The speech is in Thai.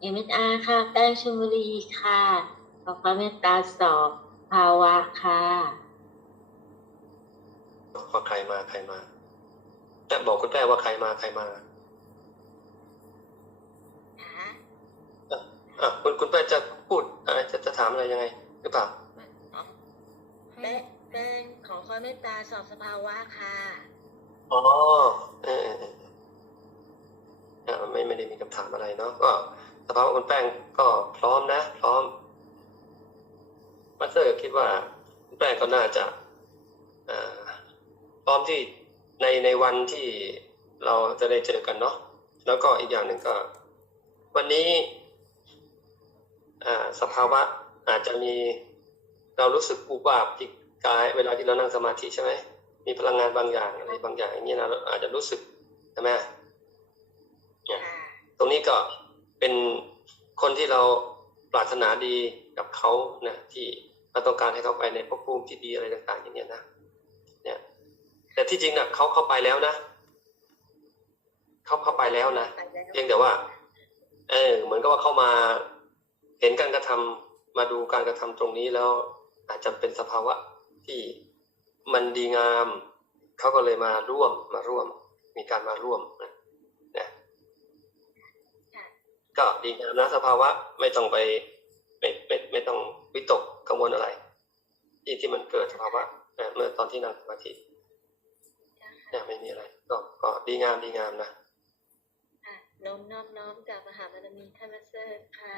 เอ็มอาร์ค่ะ แป้งชลบุรีค่ะขอความเมตตาสอบภาวะค่ะว่าใครมาใครมาแต่บอกคุณแม่ว่าใครมาใครมาอะคุณคุณแม่จะพูดอะไรจะจะถามอะไรยังไง หรือเปล่าแป้งแป้งขอความเมตตาสอบสภาวะค่ะ อ๋อเออเออเออเออไม่ไม่ได้มีคำถามอะไรเนาะก็ สภาพคุณแป้งก็พร้อมนะ พร้อมมาสเตอร์คิดว่าคุณแป้งก็น่าจะอ่าพร้อมที่ในในวันที่เราจะได้เจอกันเนาะแล้วก็อีกอย่างหนึ่งก็ วันนี้อ่าสภาวะอาจจะมีเรารู้สึกอุบาบที่กายเวลาที่เรานั่งสมาธิใช่ไหมมีพลังงานบางอย่างอะไรบางอย่างอย่างนี้นะเราอาจจะรู้สึกใช่ไหมเนี่ยตรงนี้ก็ เป็นคนที่เราปรารถนาดีกับเขานะที่เราต้องการให้เขาไปในภพภูมิที่ดีอะไรต่าง ๆ อย่างเนี้ยนะเนี่ยแต่ที่จริงนะเขาเข้าไปแล้วนะเขาเข้าไปแล้วนะเพียงแต่ว่า เออ เหมือนกับว่าเข้ามาเห็นการกระทำมาดูการกระทำตรงนี้แล้ว อาจจะเป็นสภาวะที่มันดีงามเขาก็เลยมาร่วมมาร่วม มีการมาร่วม ก็ดีงามนะสภาวะไม่ต้องไปไม่ไม่ไม่ต้องวิตกกังวลอะไร ที่ที่มันเกิดสภาวะเมื่อตอนที่นั่งสมาธิเนี่ยไม่มีอะไร ก็ก็ดีงามดีงามนะน้อมน้อมน้อมจากมหาบารมีท่านมาเซอร์ค่ะ